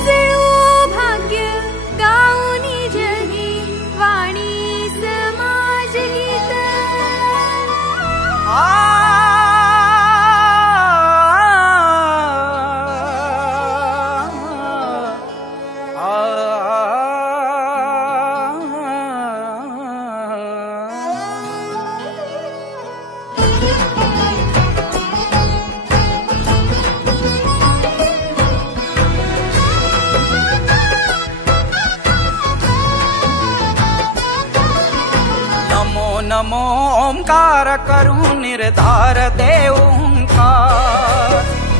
उजळू भाग्य गाऊनी जगी वाणी समाज गीत। नमो ओंकार करूं निर्धार दे ओंकार।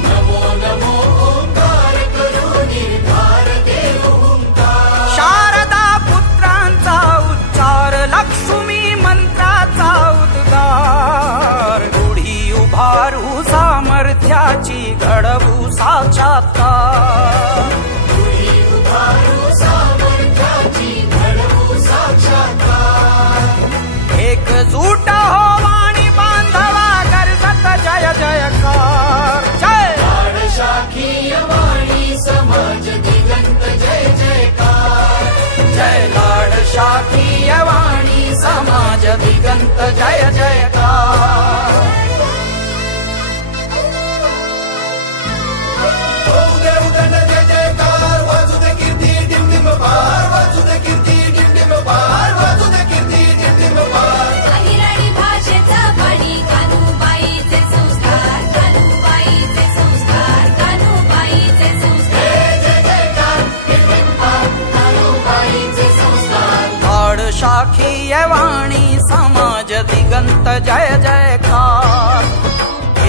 नमो नमो ओंकार करूं निर्धार दे ओंकार। शारदा पुत्रांचा उच्चार लक्ष्मी मंत्राचा उद्गार। रूढी उभारू सामर्थ्याची घडवू साक्षात्कार। रूढी उभारू सामर्थ्याची घडवू साक्षात्कार। एकजूट हो वाणी बांधवा करत जय जयकार। जय लाड शाखीय वाणी समाज दिगंत जय जयकार। जय लाड शाखीय वाणी समाज दिगंत जय जयकार। होऊ दे उदंड जय जयकार। वाजू दे कीर्ती डिमडिम पार। वाजू दे कीर्ती डिमडिम पार। वाजू दे कीर्ती डिमडिम पार। अहिराणी भाषेचा पाणी कानूबाईचे संस्कार। कानूबाईचे संस्कार। कानूबाईचे संस्कार। जय जयकार डिमडिम पार। कानूबाईचे संस्कार। लाड शाखीय वाणी समाज दिगंत जय जयकार।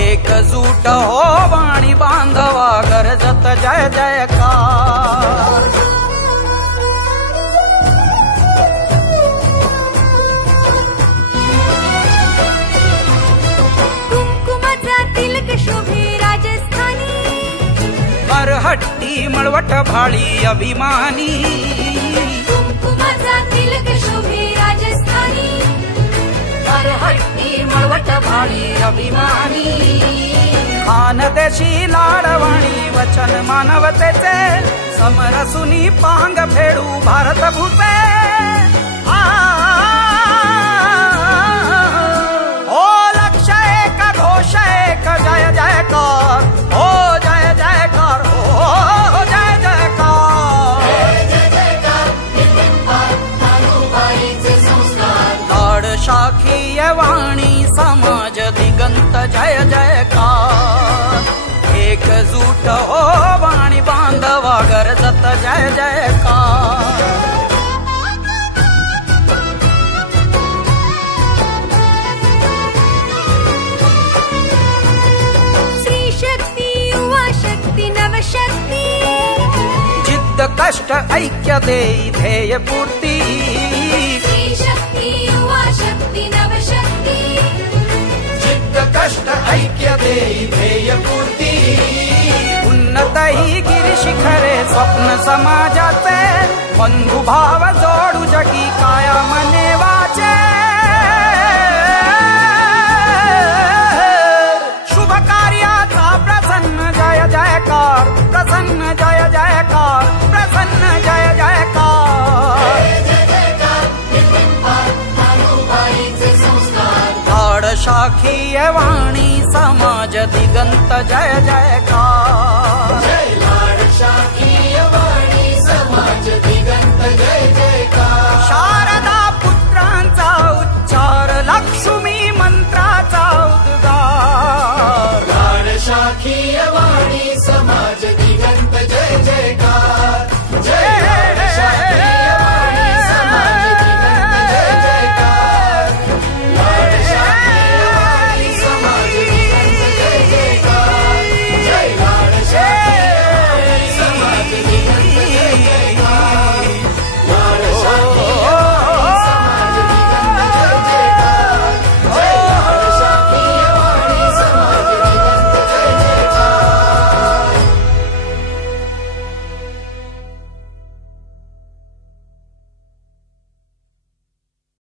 एकजूट हो वाणी बांधवा गरजत जय जयकार। कुंकुमाचा तिलक शोभे राजस्थानी। मरहट्टी मळवट भाळी अभिमानी। कुंकुमाचा तिलक शोभे राजस्थानी। मरहट्टी मळवट भाळी अभिमानी। खानदेशी लाडवाणी वचन मानवतेचे समरसुनी पांग फेडू भारत भूसे। ओ लक्ष एक घोष एक जय जयकार। ओ जय जयकार। ओ जय जयकार। जय जयकार डिमडिम पार। कानूबाईचे संस्कार। लाड शाखीय वाणी समाज दिगंत जय जयकार। एकजूट हो वाणी बांधवा गरजत जय जयकार। स्त्री शक्ती युवा शक्ती नवशक्ती। जिद्द कष्ट ऐक्य देई ध्येय पूर्ती। स्त्री शक्ती युवा शक्ती नवशक्ती। जिद्द कष्ट ऐक्य देई ध्येय पूर्ती। उन्नत ही गिरिशिखरे स्वप्न समाजाचे बंधुभाव जोडू जगी काया मने वाचे। शुभ कार्याचा प्रसन्न जय जयकार। प्रसन्न जय जयकार। प्रसन्न जय जयकार। जय जयकार डिमडिम पार। कानूबाईचे संस्कार। लाड शाखीय वाणी समाज दिगंत जय जयकार।